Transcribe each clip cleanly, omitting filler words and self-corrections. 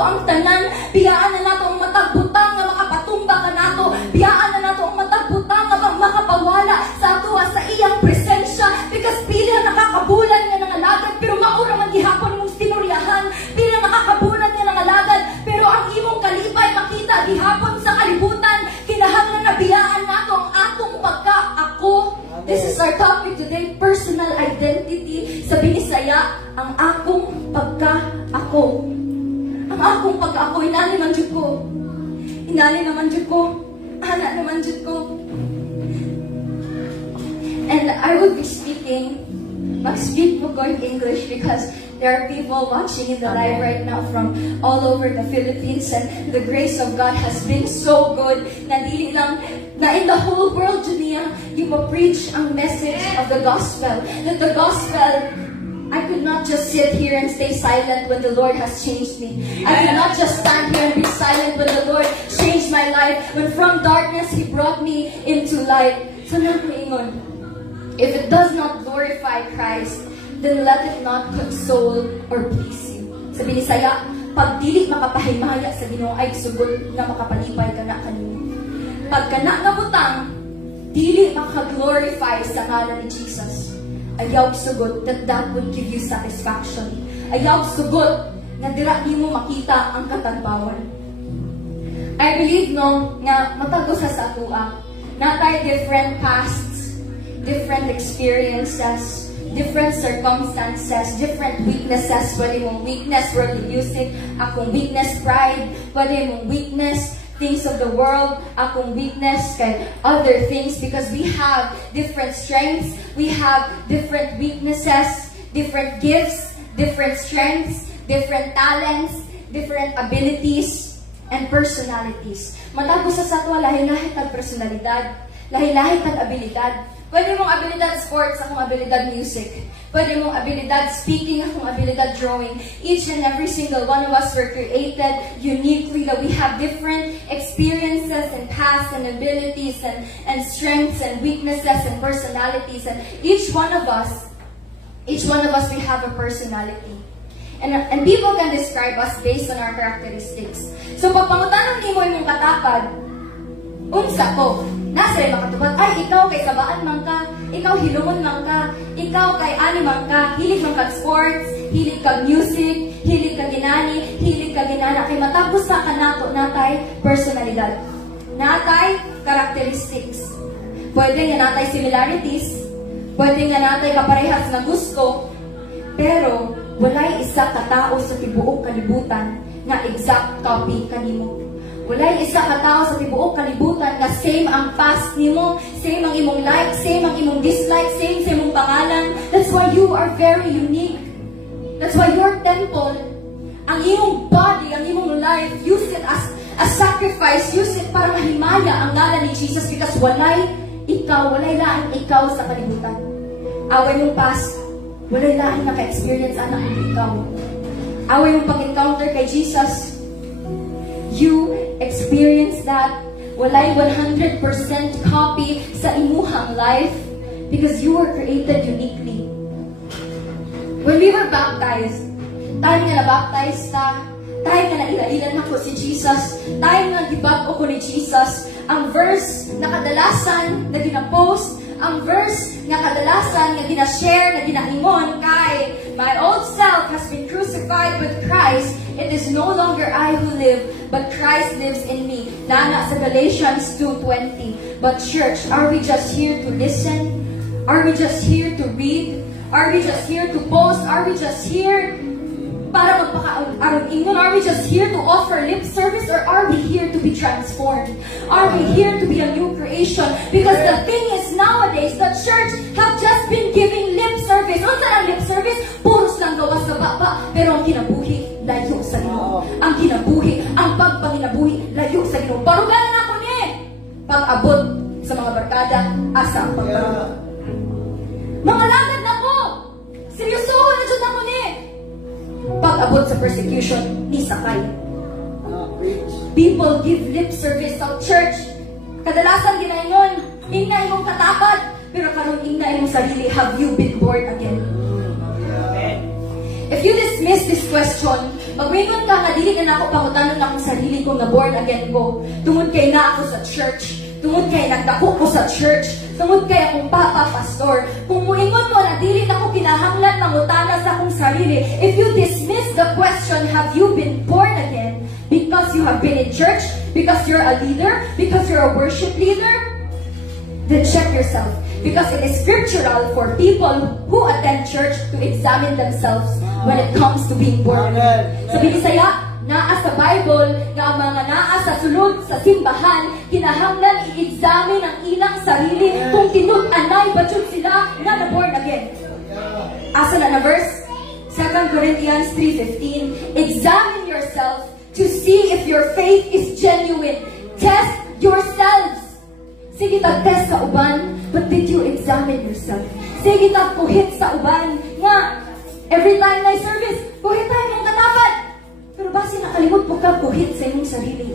ang tanan, biyaan na nato ang matagbutang nga makapatumba ka nato, biyaan na nato ang matagbutang nga makapawala sa ato sa iyang presensya, because pila nakakabulan nga ng alagad, pero maura man gihapon mong sinuryahan, pila nakakabulan nga ng alagad, pero ang imong kalipay makita gihapon sa kalibutan, kinahanglan na biyaan nato ang atong pagka-ako. This is our topic today, personal identity. Sa Binisaya, ang akong pagka-ako. Ang akong pagka-ako, inali man dyan ko. Inali naman dyan ko. Ana naman dyan ko. And I will be speaking, mag-speak po ko in English because there are people watching in the live right now from all over the Philippines, and the grace of God has been so good na dili lang na in the whole world, Junia, you will preach ang message of the gospel. That the gospel, I could not just sit here and stay silent when the Lord has changed me. I could not just stand here and be silent when the Lord changed my life. When from darkness, He brought me into light. So nakuingon, if it does not glorify Christ, then let it not console or please you. Sa Binisaya, pag dili makapahimaya sa Ginoo ay sugod na makapalipay ka na kanino. Pag kana nga butang, dili makaglorify sa ngalan ni Jesus. Ayaw sugod that would give you satisfaction. Ayaw sugod na dira nimo makita ang katanbawan. I believe no nga matagos sa atua, natay different pasts, different experiences, different circumstances, different weaknesses. Pwede mong weakness, worldly music. Akong weakness, pride. Pwede mong weakness, things of the world. Akong weakness, kay other things. Because we have different strengths. We have different weaknesses, different gifts, different strengths, different talents, different abilities, and personalities. Matapos sa satwa, lahi-lahi tag personalidad, lahi-lahi tag abilidad. Pwede mong abilidad sports, akong abilidad music. Pwede mong abilidad speaking, akong abilidad drawing. Each and every single one of us were created uniquely, that we have different experiences and paths and abilities and strengths and weaknesses and personalities. And each one of us, we have a personality. And people can describe us based on our characteristics. So pag pangutanong ni mo yung katapad, unsa ko? Nasa rin makatubad, ay, ikaw kay sabaan man ka, ikaw hilumon man ka, ikaw kay ani man ka, hilig man ka sports, hilig ka music, hilig ka ginani, hilig ka ginana, kay matapos sa kanato natay personalidad. Natay characteristics. Pwede nga natay similarities, pwede nga natay kaparehas na gusto, pero walay isa ka tao sa tibuok kalibutan nga exact copy kanimo. Walay isa ka tao sa tibuok kalibutan na same ang past nimo, same ang imong like, same ang imong dislike, same sa imong pangalan. That's why you are very unique. That's why your temple, ang imong body, ang imong life, use it as a sacrifice, use it para mahimaya ang ngalan ni Jesus, because walay ikaw, walay laang ikaw sa kalibutan. Away mong past, walay laang naka-experience anak ng ikaw. Away mong pag-encounter kay Jesus, you experience that. Walay 100% copy sa imuhang life, because you were created uniquely. When we were baptized, tayo nga na-baptize ta, tayo nga na-ilailan ako si Jesus, tayo nga gibag ko ni Jesus, ang verse na kadalasan na gina-post, ang verse nga kadalasan nga gina-share, na gina-ingon kay, my old self has been crucified with Christ. It is no longer I who live, but Christ lives in me. Nana sa Galatians 2:20. But church, are we just here to listen? Are we just here to read? Are we just here to post? Are we just here para magpaka-arog-ingon? Are we just here to offer lip service, or are we here to be transformed? Are we here to be a new creation? Because the thing is, nowadays, the church have just been giving lip service. Ano sa lip service? Puros lang gawas sa baba, pero ang kinabuhi, layo sa Ginoo. Ang kinabuhi, ang pagpanginabuhi, layo sa Ginoo. Baruganan ako niya. Pag-abot sa mga barkada, asa ang pagbarug. Mga lagad na ko! Seryosoho na dyan ako niya. Pag-abot sa persecution, ni sakay. People give lip service sa church. Kadalasan ginayon, ingay mong katapad, pero karong ingay mong sarili, have you been born again? If you dismiss this question, Magwingon ka nga, dili na ako pangutanon na akong sarili ko na born again ko. Tungod kay na ako sa church. Tungod kay nagdako ko sa church. Tungod kay akong papa, pastor. Kung muingon mo na dili na ako kinahanglan mangutana sa akong sarili, if you dismiss the question, have you been born again? Because you have been in church? Because you're a leader? Because you're a worship leader? Then check yourself. Because it is scriptural for people who attend church to examine themselves when it comes to being born again. Sa Bisaya, naa sa Bible, nga mga naa sa sulod sa simbahan, kinahanglan i-examine ang ilang sarili kung tinud-anay ba jud sila na born again. Asa na verse? 2 Corinthians 3:15. Examine yourself to see if your faith is genuine. Test yourselves. Sige tag-test sa uban, but did you examine yourself? Sige tag-kuhit sa uban, nga, every time na service, kuhit tayo mong katapat. Pero basi nakalimot po ka, kuhit sa inyong sarili.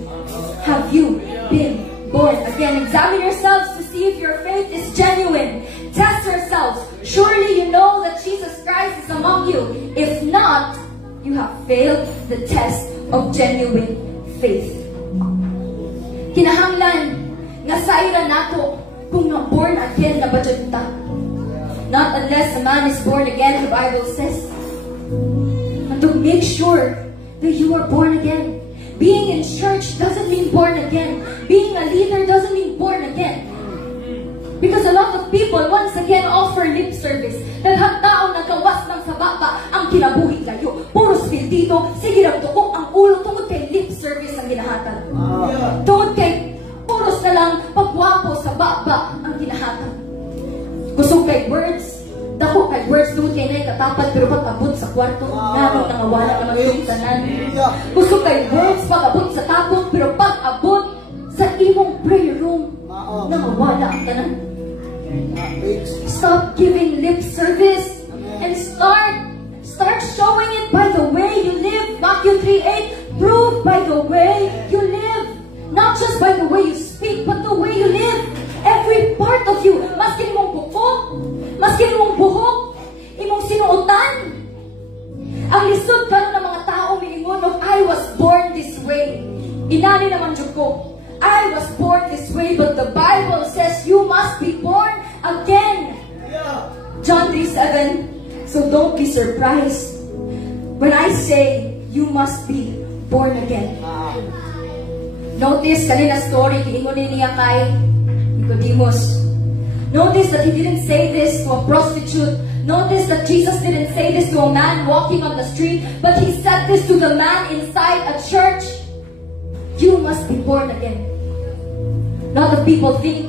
Have you been born again? Examine yourselves to see if your faith is genuine. Test yourselves. Surely you know that Jesus Christ is among you. If not, you have failed the test of genuine faith. Kinahanglan nga sayra nato kung na born again na ba dyan ta. Not unless a man is born again, the Bible says. And to make sure that you are born again. Being in church doesn't mean born again. Being a leader doesn't mean born again. Because a lot of people once again offer lip service. Daghang tao nagawas ng sababa ang kinabuhi kayo. Puro spirito, sige lang ko ang ulo tungod kay lip service ang ginahatan. Tungod kay puros na lang pagwapo sa baba ang ginahatan. Kusog kay words, dako kay words tungod kay nay katapat pero pag-abot sa kwarto, nanong nangawala naman yung tanan. Kusog kay words, pag-abot sa tapong pero pag-abot sa imong prayer room, nangawala ang tanan. Stop giving lip service and start showing it by the way you live. Matthew 3:8, prove by the way you live. Not just by the way you speak, but the way you live. Every part of you, maski mong buko, maski mong buhok, imong sinuotan. Ang lisod ka ng mga tao miingon of, I was born this way. Inani naman jud ko. I was born this way, but the Bible says you must be born again. John 3:7. So don't be surprised when I say you must be born again. Notice kanina story, kiingon niya kay Nicodemus. Notice that he didn't say this to a prostitute. Notice that Jesus didn't say this to a man walking on the street, but he said this to the man inside a church. You must be born again. A lot of people think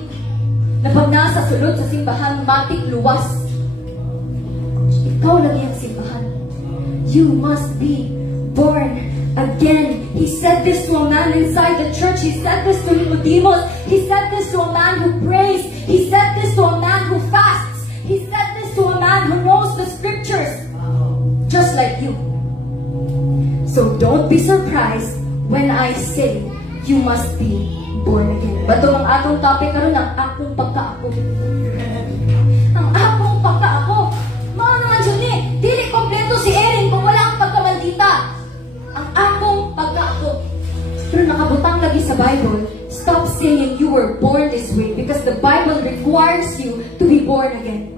na pag nasa sulod sa simbahan, matik luwas. Ikaw lang yung simbahan. You must be born again. He said this to a man inside the church. He said this to Nicodemus. He said this to a man who prays. He said this to a man who fasts. He said this to a man who knows the scriptures. Just like you. So don't be surprised when I say you must be born again. Bato ang atong topic karon ang akong pagkaako. Ang akong pagkaako. Mga naman dyan eh. Dili kompleto si Erin kung wala ang pagkamaldita. Ang akong pagkaako. Pero nakabutang lagi sa Bible, stop saying you were born this way because the Bible requires you to be born again.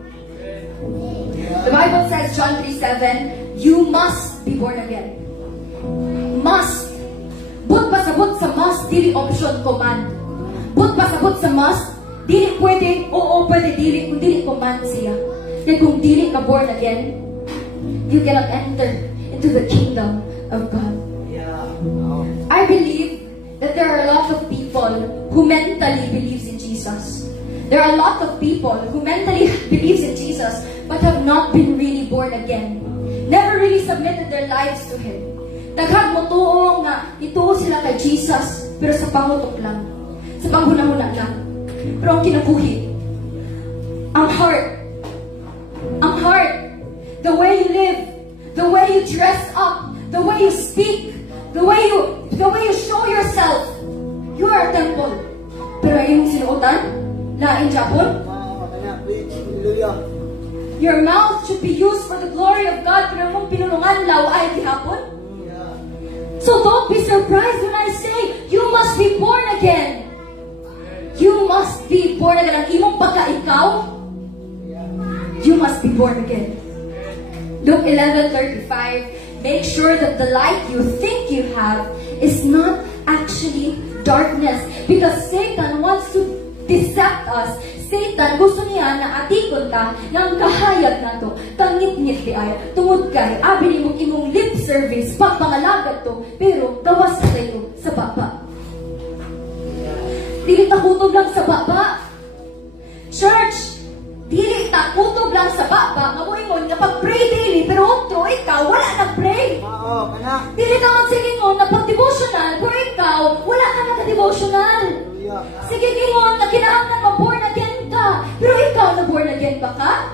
The Bible says, John 3:7, you must be born again. Must. But pasabot sa must, dili option command. But pasabot sa must, dili pwede, oo pwede, dili, kung dili command siya. Kaya kung dili ka born again, you cannot enter into the kingdom of God. I believe that there are a lot of people who mentally believes in Jesus. There are a lot of people who mentally believes in Jesus but have not been really born again. Never really submitted their lives to Him. Daghang mo tuong nga ituo sila kay Jesus pero sa pangutok lang. Sa panghuna-huna lang. Pero ang kinabuhi, ang heart, the way you live, the way you dress up, the way you speak, the way you show yourself, you are a temple. Pero yung sinuotan, lain Japon. Your mouth should be used for the glory of God, pero mong pinulungan law ay gihapon. So don't be surprised when I say, you must be born again. You must be born again. Ang imong pagka-ikaw, you must be born again. Luke 11:35, make sure that the light you think you have is not actually darkness. Because Satan wants to decept us. Satan gusto niya na atikon ta ng kahayag na to. Tangit-ngit di ay, tungod kay, abi ni imong lip service, pagpangalagad to, pero gawas na kayo sa baba. Dili ta kutob lang sa baba. Church, dili ta kutob lang sa baba, mamuingon nga pag-pray daily, pero otro, ikaw, wala nag-pray. Oo, kana. Dili ta magsilingon na pag-devotional, pero ikaw, wala ka naka-devotional. Sige, gingon na kinahanglan ma-born again ka, pero ikaw na-born again ba ka?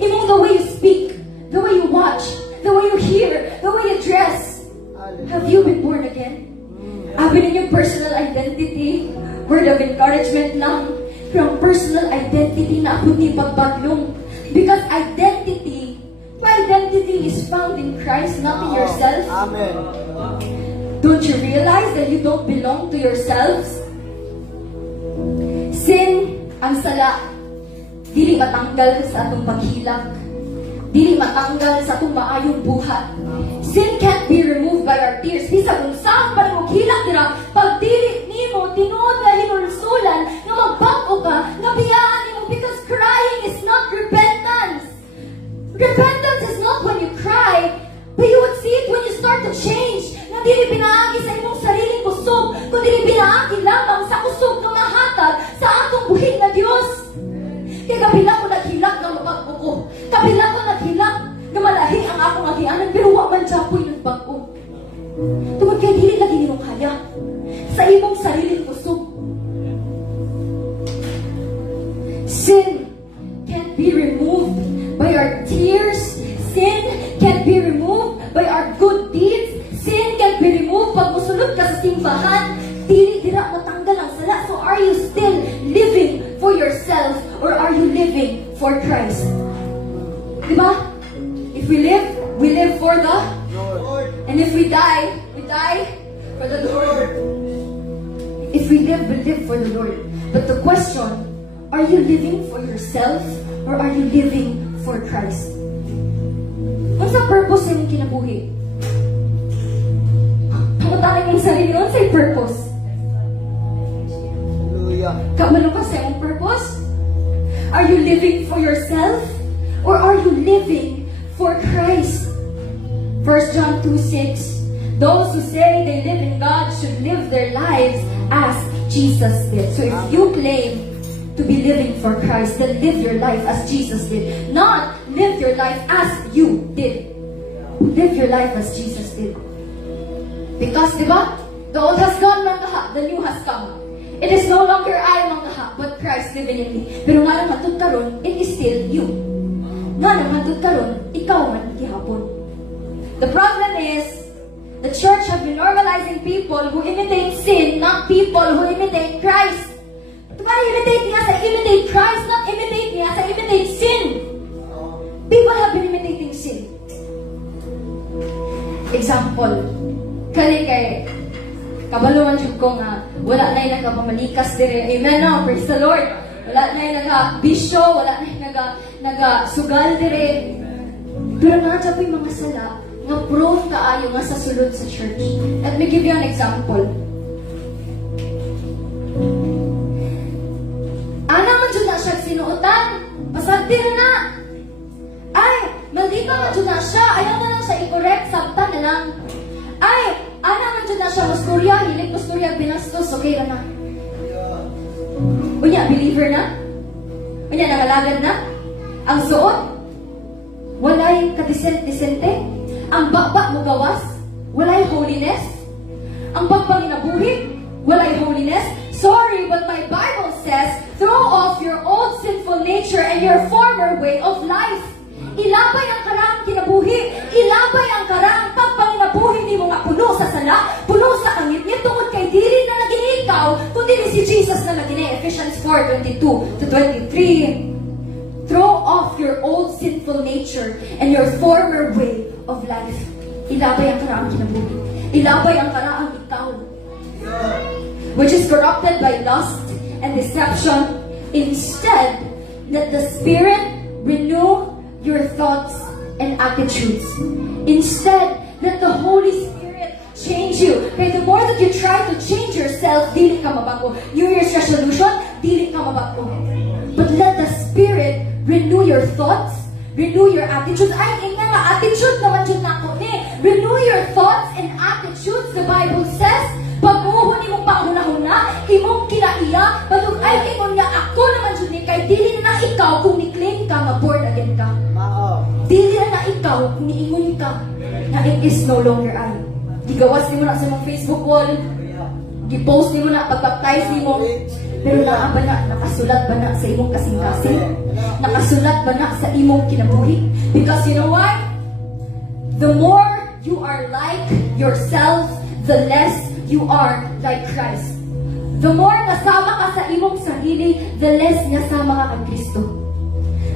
Imong the way you speak, the way you watch, the way you hear, the way you dress. Have you been born again? Abi ninyong personal identity, word of encouragement lang, from personal identity na ako ni pagbaglong. Because identity, my identity is found in Christ, not in yourself. Amen. Don't you realize that you don't belong to yourselves? Sin, ang sala, dili matanggal sa atong paghilak. Dili matanggal sa atong maayong buhat. Sin can't be removed by our tears. Bisa kung saan pa rin hilak dira, pag dili nimo, tinuod nga hinulsulan, nga magbago ka, nga biyaan nimo, because crying is not repentance. Repentance is not when you cry, but you would see it when you start to change. Nga dili pinaagi sa imong sariling kusog, kundi dili pinaagi lamang sa kusog nga mahatag sa atong buhing na Dios. Kaya kabila ko naghilak ng mabagbo ko. Kabila ko naghilak na malahi ang akong agianan, pero wa man dyapoy nagbago. Tungod kay dili lagi nimo kaya sa imong sariling kusog. Sin can't be removed by our tears. Sin can't be removed by our good deeds. Sin can't be removed pag musulod ka sa simbahan. Dili dira matanggal ang sala. So are you still living for yourself or are you living for Christ? Diba? If we live for the Lord. And if we die for the Lord. If we live for the Lord. But the question, are you living for yourself or are you living for Christ? Ano sa purpose ng kinabuhi? Pangutanan yung sarili nun sa purpose. Hallelujah. Kabalo ka sa iyong purpose? Are you living for yourself or are you living for Christ? 1 John 2:6, those who say they live in God should live their lives as Jesus did. So if you claim to be living for Christ, then live your life as Jesus did. Not live your life as you did. Live your life as Jesus did. Because, diba? The old has gone, mga the new has come. It is no longer I, mga but Christ living in me. Pero nga naman tutkaron, it is still you. Nga naman tutkaron, ikaw man gihapon. The problem is, the church have been normalizing people who imitate sin, not people who imitate Christ. Diba, imitate niya sa imitate Christ, not imitate niya sa imitate sin. People have been imitating sin. Example, kay kabaluan jud ko nga wala na yung nagpamalikas dire. Amen no? Praise the Lord. Wala na yung naga-bisyo, wala na yung naga-sugal dire. Pero nandiyan po yung mga sala nga prone kaayo nga sa sulod sa church. Let me give you an example. Ana man jud na siya sinuotan, pasagdi na. Ay, maldita man jud na siya, ayaw na lang siya i-correct, sabta na lang. Ay, ana man jud na siya musturya, hilig musturya binastos, okay ra na. Unya, believer na? Unya, nangalagad na? Ang suot, walay kadisent-disente? Ang baba mo gawas, walay holiness? Ang pagpanginabuhi, walay holiness? Sorry, but my Bible says, throw off your old sinful nature and your former way of life. Ilabay ang karang kinabuhi, ilabay ang karang pagpanginabuhi ni mo nga puno sa sala, puno sa angit niya, tungod kay dili na naging ikaw, kundi ni si Jesus na naging Ephesians 4:22-23. Throw off your old sinful nature and your former way of life. Ilabay ang karang kinabuhi. Ilabay ang karaang ikaw, which is corrupted by lust and deception. Instead, let the Spirit renew your thoughts and attitudes. Instead, let the Holy Spirit change you. Okay, the more that you try to change yourself, dili ka mabago. New Year's resolution, dili ka mabago. But let the Spirit renew your thoughts, renew your attitudes. Ay, nga nga, attitude naman dyan ako. Renew your thoughts and attitudes. The Bible says, pag-uhon imong panghuna-huna, imong kinaiya, patug ay ingon nga ako naman dyan kay dili na ikaw kung ni-claim ka nga born again ka. Dili na ikaw kung niingon ka na it is no longer I. Gigawas ni mo na sa mong Facebook wall, gipost ni mo na, pag-baptize ni mo, pero naa ba na, nakasulat ba na sa imong kasing-kasing? Nakasulat ba na sa imong kinabuhi? Because you know what? The more you are like yourself, the less you are like Christ. The more nasama ka sa imong sarili, the less nasama ka kay Kristo.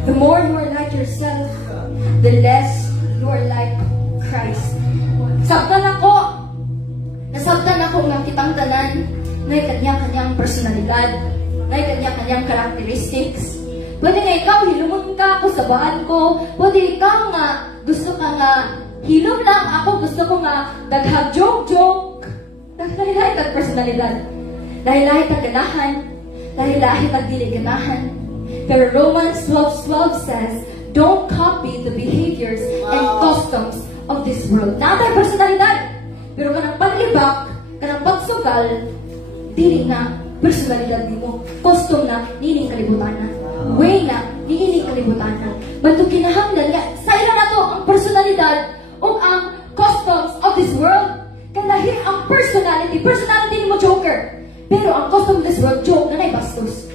The more you are like yourself, the less you are like Christ. Nasabtan ako nga kitang tanan, may kanya-kanyang personalidad, may kanya-kanyang characteristics. Pwede nga ikaw, hilumon ka, kusabaan ko. Pwede ikaw nga, gusto ka nga, hilom lang. Ako gusto ko nga, daghag joke-joke. Lahi-lahi kag personalidad. Lahi-lahi kag ganahan. Lahi-lahi kag dili ganahan. Pero Romans 12:12 says, don't copy the behaviors and customs of this world. Natay personalidad. Pero kanang paglibak, kanang pagsugal, dili na personalidad mo. Custom na, nining kalibutan na. Way na, nining kalibutan na. Bato kinahanglan nga, sa ila na to ang personalidad o ang customs of this world. Kalahi ang personality. Personality mo joker. Pero ang custom of this world, joke na naibastos.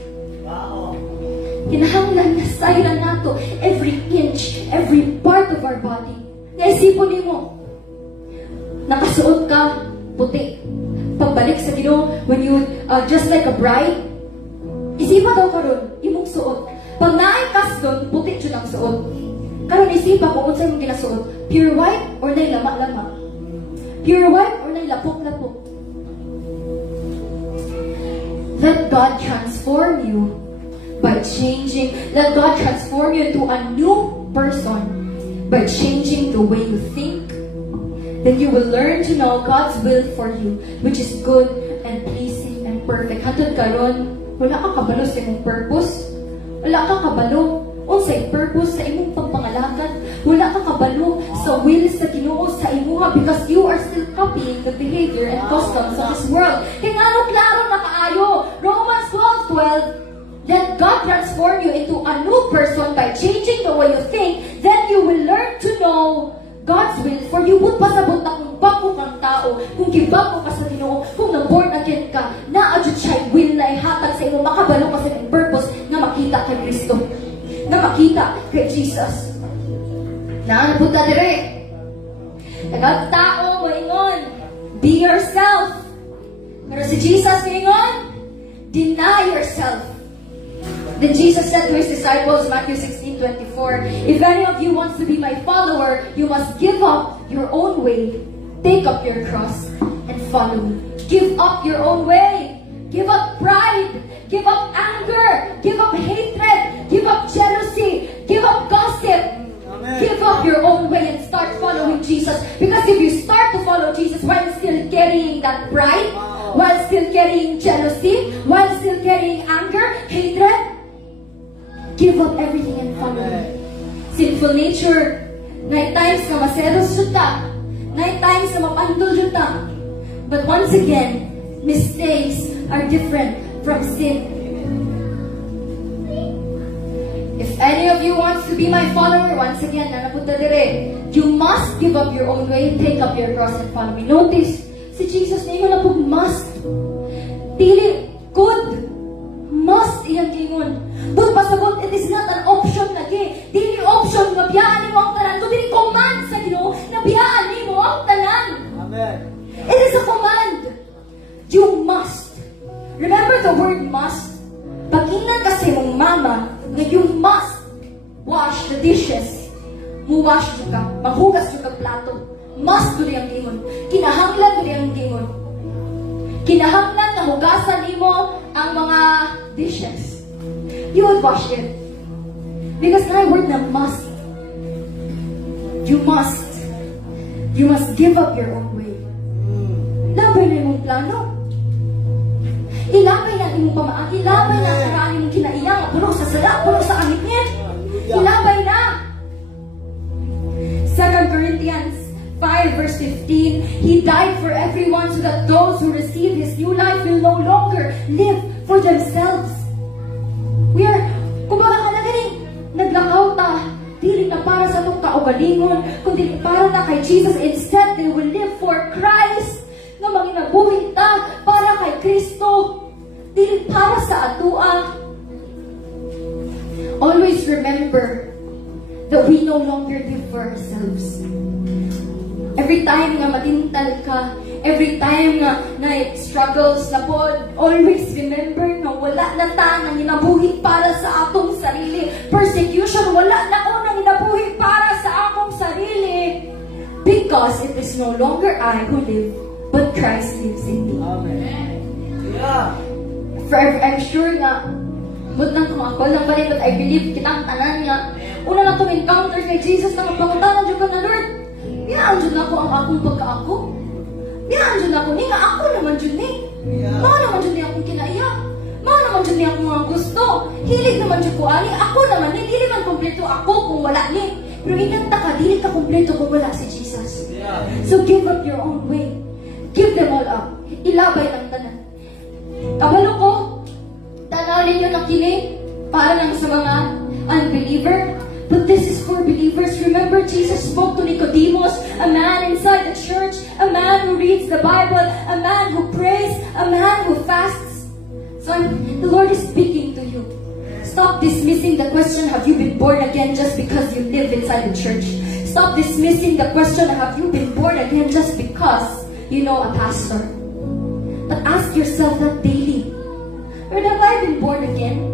Kinahanglan na sa ila na to, every inch, every part of our body. Naisipon mo, nakasuot ka, puti. Pagbalik sa Ginoo, when you, just like a bride, isipa daw karon imong suot. Pag naay kaston, puti dyan ang suot. Karon isipa kung unsa imong ginasuot, pure white or nay lama-lama. Pure white or nay lapok-lapok. Let God transform you by changing. Let God transform you into a new person by changing the way you think. Then you will learn to know God's will for you, which is good and pleasing and perfect. Hatod karon, wala ka kabalo sa imong purpose. Wala ka kabalo unsay purpose sa imong pagpangalagad. Wala ka kabalo sa will sa Ginoo sa imuha because you are still copying the behavior and customs of this world. Kaya nga klaro na kaayo. Romans 12:12, let God transform you into a new person by changing the way you think. Then you will learn to know God's will for you. But pasabot na kung bako kang tao, kung gibako ka sa Ginoo, kung na-born again ka, na-adjud siya will na ihatag sa imo, makabalo ka sa iyong purpose na makita kay Kristo, na makita kay Jesus. Naan po ta dire. Nagag-tao, maingon, be yourself. Pero si Jesus maingon, deny yourself. Then Jesus said to his disciples, Matthew 16:24, if any of you wants to be my follower, you must give up your own way, take up your cross, and follow me. Give up your own way. Give up pride. Give up anger. Give up hatred. Give up jealousy. Give up gossip. Amen. Give up your own way and start following Jesus. Because if you start to follow Jesus while still carrying that pride, while still carrying jealousy, while still carrying anger, hatred, give up everything and follow Him. Sinful nature, night times na maseros siya, night times na mapandol siya. But once again, mistakes are different from sin. If any of you wants to be my follower, once again, nanapunta dire, you must give up your own way, take up your cross and follow me. Notice, si Jesus na yun na po must. Dili, could. Must iyang gingon. Doon pasabot, it is not an option lagi. Dili option, nga biyaan mo ang tanan. Kung dili command sa Ginoo, na biyaan mo ang tanan. Amen. It is a command. You must. Remember the word must? Pag inan kasi mong mama, na you must wash the dishes. Mu-wash ka, maghugas ka plato. Must doon yung gingon. Kinahanglan kinahanglan na hugasan nimo ang mga dishes, you would wash it. Because na word na must. You must give up your own way. Labay na imong plano. Ilabay na imong pamaan. Ilabay na ang karaan imong kinaiyang. Puno sa sala, puno sa angit-ngit. Ilabay na. 2 Corinthians 5 verse 15, He died for everyone so that those who receive His new life will no longer live for themselves. We are, kumbaga ka na galing, naglakaw ta, dili na para sa itong kaugalingon, kundi para na kay Jesus. Instead, they will live for Christ, na manginabuhin ta para kay Kristo, dili para sa atua. Always remember that we no longer live for ourselves. Every time nga matintal ka, every time nga struggles na pod, always remember na wala na ta nang inabuhi para sa atong sarili. Persecution, wala na ko nang inabuhi para sa akong sarili. Because it is no longer I who live, but Christ lives in me. Amen. Yeah. Forever, I'm sure nga, nang kung ako lang pa rin, but I believe kitang tanan nga, una na itong encounter kay Jesus na magpanguntanan dyan ka na, Lord, binaan dyan ako ang akong pagka-ako. Binaan dyan ako ni, nga ako naman dyan ni. Mga naman dyan ni akong kinaiya. Mga naman dyan ni akong mga gusto. Hilig naman dyan ko, ani. Ako naman ni, di naman kompleto ako kung wala ni. Pero inanta ka, di ka kompleto kung wala si Jesus. So give up your own way. Give them all up. Ilabay ng tanan. Kabalo ko, tanawin nyo na kini para lang sa mga unbeliever. But this is for believers. Remember, Jesus spoke to Nicodemus, a man inside the church, a man who reads the Bible, a man who prays, a man who fasts. So the Lord is speaking to you. Stop dismissing the question, have you been born again just because you live inside the church? Stop dismissing the question, have you been born again just because you know a pastor? But ask yourself that daily. Or have I been born again?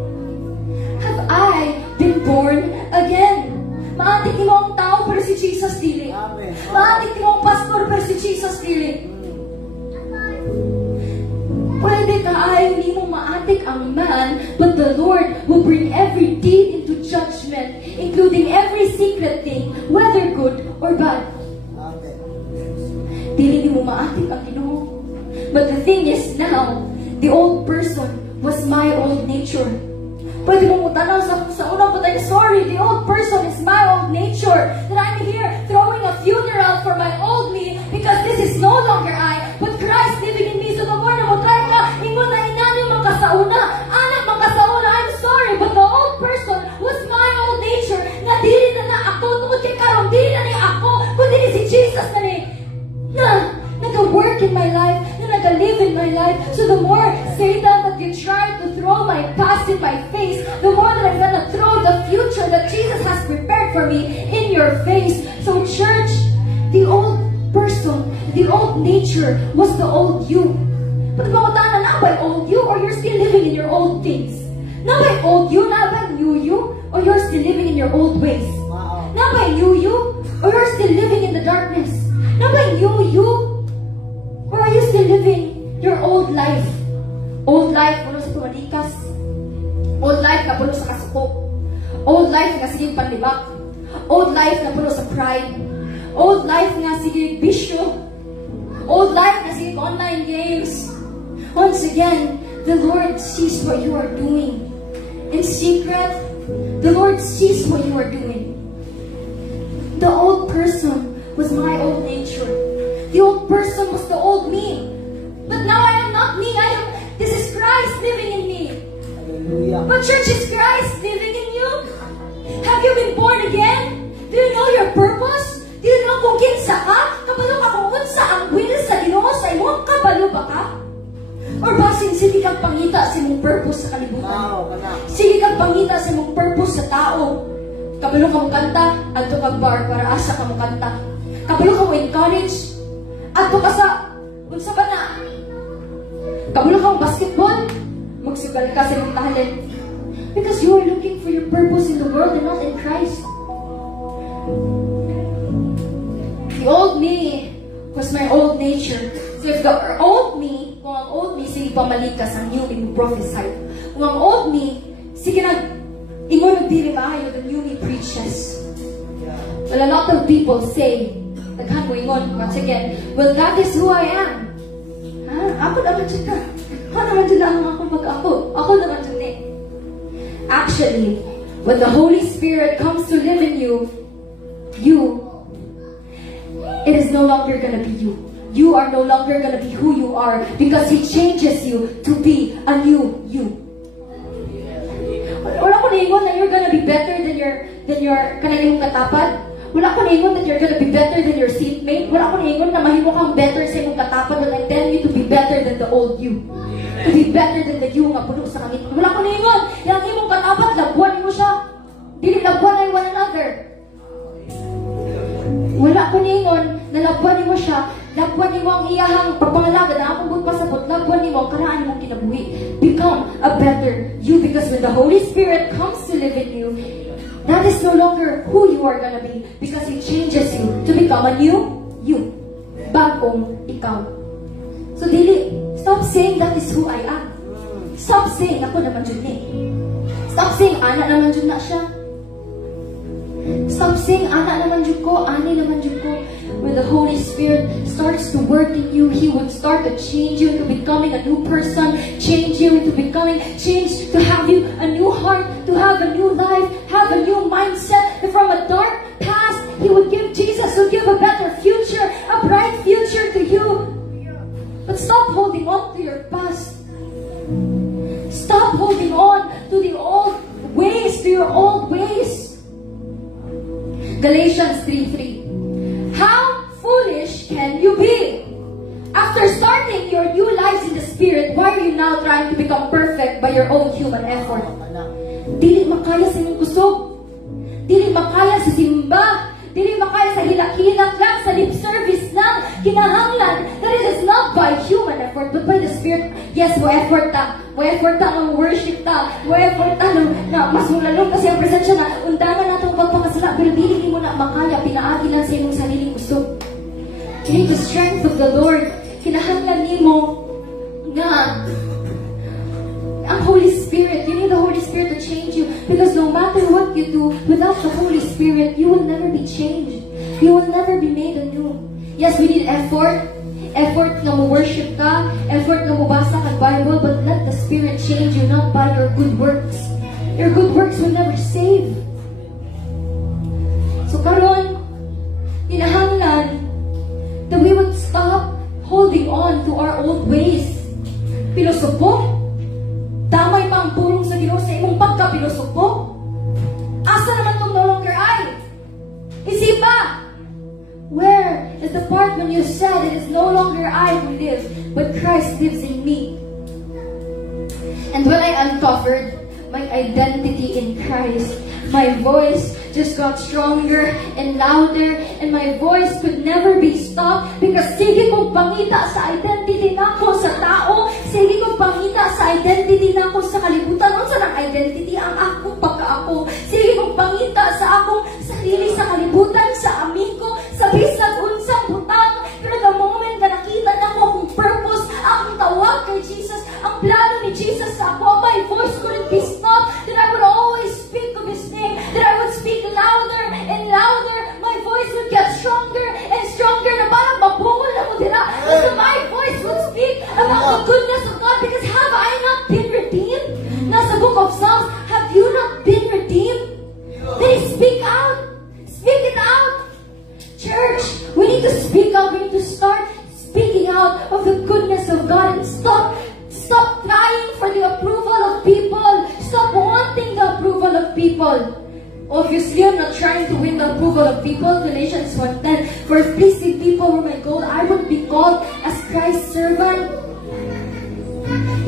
Have I been born again? Maatik ni mo ang tao pero si Jesus dili. Maatik ni mo ang pastor pero si Jesus dili. Pwede ka ay hindi mo maatik ang man, but the Lord will bring every deed into judgment, including every secret thing, whether good or bad. Dili ni mo maatik ang Ginoo. But the thing is now, the old person was my old nature. Pwede mong utanaw sa unang patay, sorry, the old person is my old nature. That I'm here throwing a funeral for my old me because this is no longer I, but Christ living in me. So the more na mo try ka, ingon na inani makasauna, anak makasauna, I'm sorry, but the old person was my old nature. Na dili na ako, tungod kay karon, dili na ni ako, kundi ni si Jesus na ni, nag-work in my life, na nag-live in my life. So the more, Satan, that you try to throw my past in my face, the more that I'm gonna throw the future that Jesus has prepared for me in your face. So church, the old person, the old nature was the old you. But mautana na by old you, or you're still living in your old things? Na by old you, na by new you, or you're still living in your old ways? Na by new you, or you're still living in the darkness? Na by new you, or are you still living your old life? Old life, puno sa tumadikas. Old life na puno sa kasuko. Old life na sige panlibak. Old life na puno sa pride. Old life na sige bisyo. Old life na sige online games. Once again, the Lord sees what you are doing. In secret, the Lord sees what you are doing. The old person was my old nature. The old person was the old me. But now I am not me. This is Christ living in me. Hallelujah. But church, is Christ living in you? Have you been born again? Do you know your purpose? Do you know kung kinsa ka? Kabalo ka kung unsa ang will sa Ginoo sa imo? Kabalo ba ka? Or basin sige kang pangita sa imong purpose sa kalibutan? Sige kang pangita sa imong purpose sa tao. Kabalo ka mo kanta, adto kang bar para asa ka mo kanta. Kabalo ka mo encourage, adto ka sa unsa ba na? Kabalo kang basketball, magsugal ka sa imong talent. Because you are looking for your purpose in the world and not in Christ. The old me was my old nature. So if the old me, kung ang old pamalikas ang new me prophesy. Kung ang old me, sige na, ingon ng dili maayo, the new me preaches. Well, a lot of people say, daghan mo ingon, once again, well, that is who I am. Ha? Ako naman dyan ka. Ako naman dyan lang ako mag-ako. Ako naman dyan eh. Actually, when the Holy Spirit comes to live in you, it is no longer gonna be you. You are no longer gonna be who you are because He changes you to be a new you. Wala ko naingon na you're gonna be better than your kanang imong katapad. Wala ko naingon that you're gonna be better than your seatmate. Wala ko naingon na mahimo kang better sa imong katapad, but I tell you to be better than the old you. To be better than the you nga puno sa kangit. Wala ko naingon. Yang imong katapad, labuan mo siya. Dili labuan ay one another. Wala ko naingon na labuan mo siya. Labuan mo ang iyahang pagpangalaga na akong buot pasabot. Labuan mo ang karaan mong kinabuhi. Become a better you because when the Holy Spirit comes to live in you, that is no longer who you are gonna be because He changes you to become a new you. Bagong ikaw. So dili, stop saying that is who I am. Stop saying ako naman dyan eh. Stop saying ana naman dyan na siya. Stop saying ana naman dyan ko, ani naman dyan ko. When the Holy Spirit starts to work in you, He would start to change you into becoming a new person, change you into becoming, change to have you a new heart, to have a new life, have a new mindset. From a dark past, He would give, Jesus would give a better future, a bright future to you. But stop holding on to your past. Stop holding on to the old ways, to your old ways. Galatians 3:3. How foolish can you be? After starting your new lives in the Spirit, why are you now trying to become perfect by your own human effort? Dili makaya sa inyong kusog. Dili makaya sa simba. Dili makaya sa hilak-hilak lang, sa lip service lang, kinahanglan. That it is not by human effort, but by the Spirit. Yes, mo effort ta. Mo effort ta, mo worship ta. Mo effort ta, na mas mulalong kasi ang presensya na undangan natong pagpakasala. Pero dili mo na makaya, pinaagi lang sa imong sariling kusog. You need the strength of the Lord. Kinahanglan nimo nga ang Holy Spirit. You need the Holy Spirit to change you. Because no matter what you do, without the Holy Spirit, you will never be changed. You will never be made anew. Yes, we need effort. Effort na mo worship ka. Effort na mo basa ka Bible. But let the Spirit change you, not by your good works. Your good works will never save. So karon, kinahanglan that we would stop holding on to our old ways. Pilosopo, damay pa ang pulong sa Ginoo sa imong pagka-pilosopo. Asa naman itong no longer I? Isipa! Where is the part when you said it is no longer I who live, but Christ lives in me? And when I uncovered my identity in Christ, my voice just got stronger and louder, and my voice could never be stopped because sige kong pangita sa identity nako sa tao, sige kong pangita sa identity nako sa kalibutan, o sa identity ang ako pagka-ako, sige kong pangita sa akong sarili sa kalibutan, sa amigo, sa bisag unsang butang. Pero the moment na nakita na ko akong purpose, akong tawag kay Jesus, ang plano ni Jesus sa ako, my voice couldn't be stopped, that I would always speak of His name, that I would speak louder and louder. My voice would get stronger and stronger na parang mabungol na mo dila. So my voice would speak about the goodness of God because have I not been redeemed? Nasa book of Psalms, have you not been redeemed? Then speak out. Speak it out. Church, we need to speak out. We need to start speaking out of the goodness of God and stop crying for the approval of people. Stop wanting the approval of people. Obviously, I'm not trying to win the approval of people. Galatians 1:10. For if pleasing people were my goal, I would be called as Christ's servant.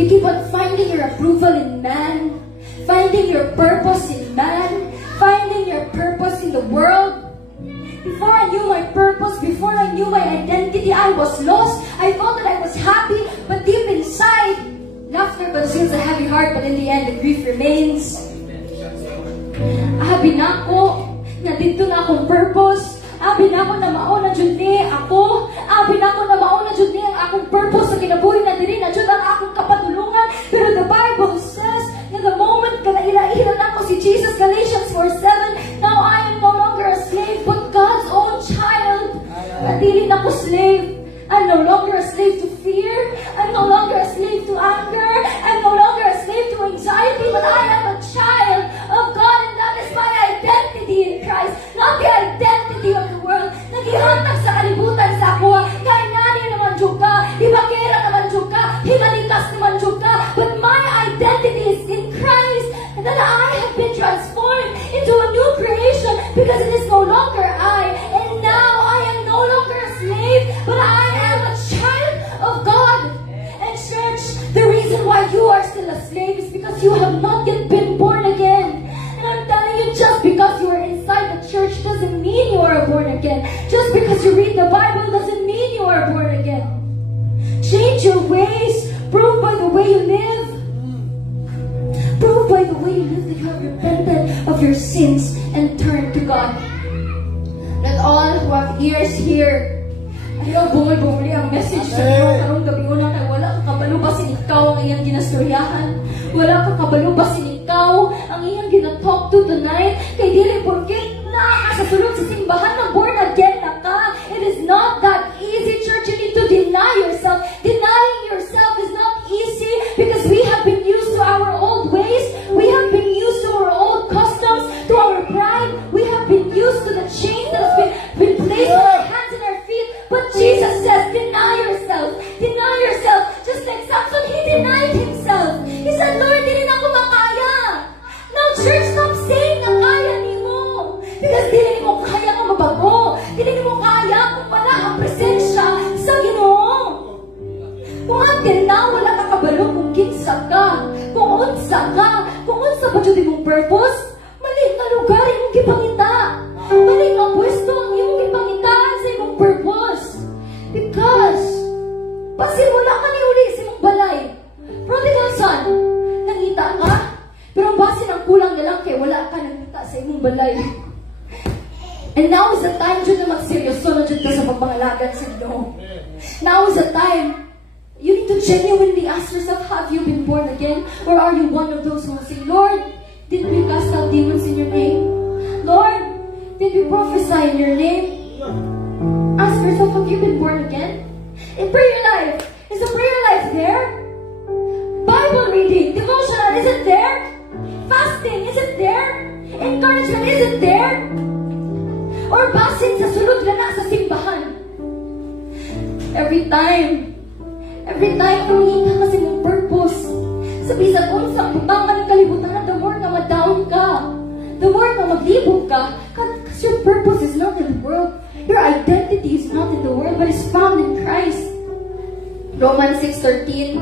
You keep on finding your approval in man, finding your purpose in man, finding your purpose in the world. Before I knew my purpose, before I knew my identity, I was lost. I thought that I was happy, but deep inside, laughter conceals a heavy heart, but in the end, the grief remains. Abi na ako, na dito na akong purpose. Abi na ako na mauna dyan ni ako. Abi na ako na mauna dyan ni ang akong purpose sa kinabuhi na diri na dyan ang akong kapatuloy. a slave is because you have not yet been born again. And I'm telling you, just because you are inside the church doesn't mean you are born again. Just because you read the Bible doesn't mean you are born again. Change your ways. Prove by the way you live. Prove by the way you live that you have repented of your sins and turned to God. Let all who have ears hear. Ayaw, bumuli ang message sa iyo. Karong gabi una kay wala ka kabalo ba sinikaw ang iyang ginastoryahan? Wala ka kabalo ba sinikaw ang iyang ginatalk to tonight? Kay dili porke na sa sulod sa simbahan na born again na ka. It is not that easy, church. You need to deny yourself. Denying yourself is not easy because we have been used to our old ways. We have been used to our old customs, to our pride. We have been used to the chains that has been placed on our hands and our feet. But Jesus says, deny yourself. Deny yourself. Just like Samson, he denied himself. He said, Lord, di rin ako makaya. Now, church, stop saying na kaya ni mo. Because di rin mo kaya kung mabago. Di rin mo kaya kung wala ang presensya sa Ginoo. Kung atin na wala ka kabalo kung kinsa ka, kung unsa ka, kung unsa pa dyan mong purpose, mali nga lugar yung gipangita. Mali nga pwesto ang iyong gipangitaan sa imong purpose. Because, pasimula ka ni uli sa imong balay. Prodigal son, nangita ka, pero basin ang kulang na lang kay wala ka nangita sa imong balay. And now is the time dyan na magseryoso na dyan ka sa pagpangalagan sa Ginoo. Now is the time. You need to genuinely ask yourself, have you been born again? Or are you one of those who will say, Lord, did we cast out demons in your name? Lord, did we prophesy in your name? Ask yourself, have you been born again? In prayer life, is the prayer life there? Bible reading, devotional, is it there? Fasting, is it there? Encouragement, is it there? Or basin sa sulod na nasa simbahan? Every time tumingin ka kasi mong purpose. Sabi sa kung sa butang ka ng kalibutan, the more na ma-down ka, the more na maglibog ka, because your purpose is not in the world. Your identity is not in the world, but is found in Christ. Romans 6:13,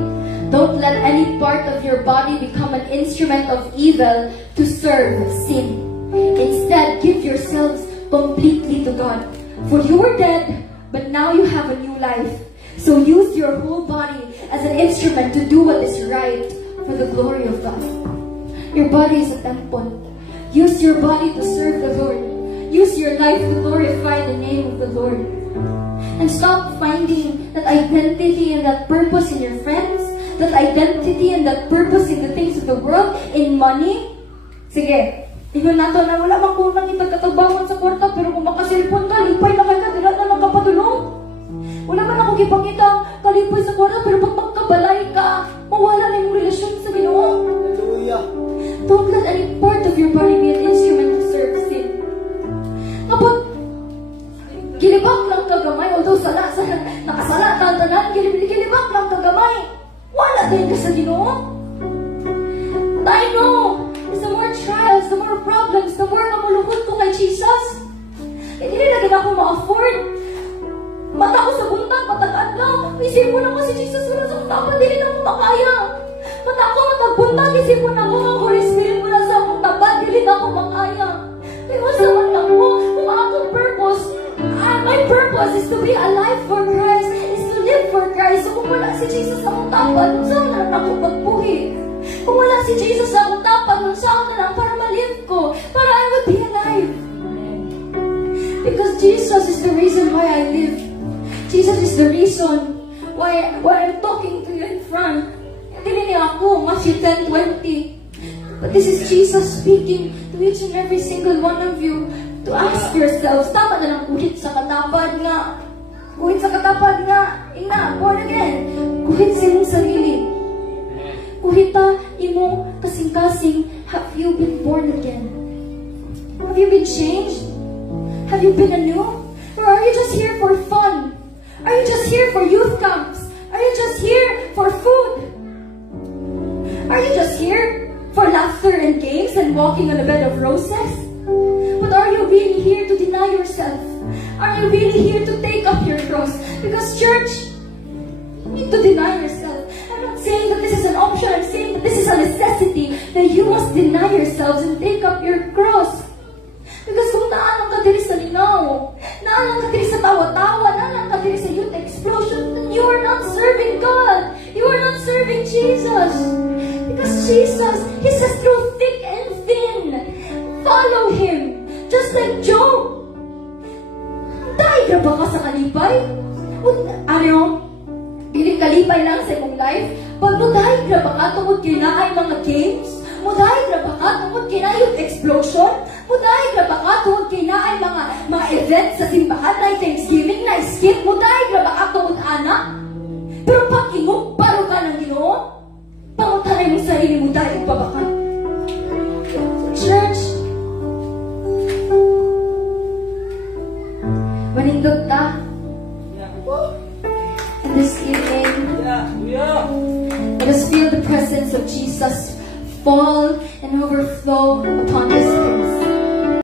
don't let any part of your body become an instrument of evil to serve sin. Instead, give yourselves completely to God. For you were dead, but now you have a new life. So use your whole body as an instrument to do what is right for the glory of God. Your body is a temple. Use your body to serve the Lord. Use your life to glorify the name of the Lord. And stop finding that identity and that purpose in your friends, that identity and that purpose in the things of the world, in money. Sige, tingnan nato na wala makunang ipagkatabangan sa kwarta, pero kung makasilpon ka, lipay na kayo, dila na lang kapatulong. Wala man ako gipangitang kalipay sa kwarta, pero pag magkabalay ka, mawala na yung relasyon sa Ginoo. Hallelujah. Don't let any part of your body be an instrument to serve sin. Kapag gilibak lang kagamay, although nakasala tantanan, gilibak lang kagamay, wala din ka sa Ginoo. But I know, the more trials, the more problems, the more na malungkot ko kay Jesus. Hindi na ako ma-afford. Mata ko sa buntag, matagaan lang. Isipon ako si Jesus, wala sa tapat, hindi na mo makaya. Mata ko matagbuntag, isipon ako ng Holy Spirit, wala sa akong tapat, hindi na ako makaya. Kaya sa man ako, kung akong purpose, my purpose is to be alive for Christ, is to live for Christ. So kung wala si Jesus sa akong tapat, saan na ako magbuhi? Kung wala si Jesus sa akong tapat, saan na lang para ma-live ko, para I would be alive. Because Jesus is the reason why I live. Jesus is the reason why I'm talking to you in front. Hindi niya ako, Matthew 10:20. But this is Jesus speaking to each and every single one of you to ask yourselves, tama na lang kuhit sa katapad nga. Kuhit sa katapad nga. Ina, born again. Kuhit sa imong sarili. Kuhita imong kasing-kasing, have you been born again? Have you been changed? Have you been anew? Or are you just here for fun? Are you just here for youth camps? Are you just here for food? Are you just here for laughter and games and walking on a bed of roses? But are you really here to deny yourself? Are you really here to take up your cross? Because church, you need to deny yourself. I'm not saying that this is an option. I'm saying that this is necessity that you must deny yourselves and take up your cross. Because kung naalang ka diri sa linaw, naalang ka diri sa tawa-tawa, naalang ka diri sa youth explosion, then you are not serving God. You are not serving Jesus. Because Jesus, He says through thick and thin, follow Him. Just like Job. Dahil ba ka sa kalipay? Piling kalipay lang sa imong life? Pag mo dahil ba ka tungod kinaay mga games? Mo dahil ba ka tungod kinaay youth explosion? Mo dahil ba ka tungod kinaay mga events sa simbahan na Thanksgiving na skip? Mo dahil ba ka tungod anak? Pero pag inugparo ka ng Ginoo, pangutanay mo sarili mo dahil ba ka? Church, manindot ka. And this evening, let us feel the presence of Jesus fall and overflow upon this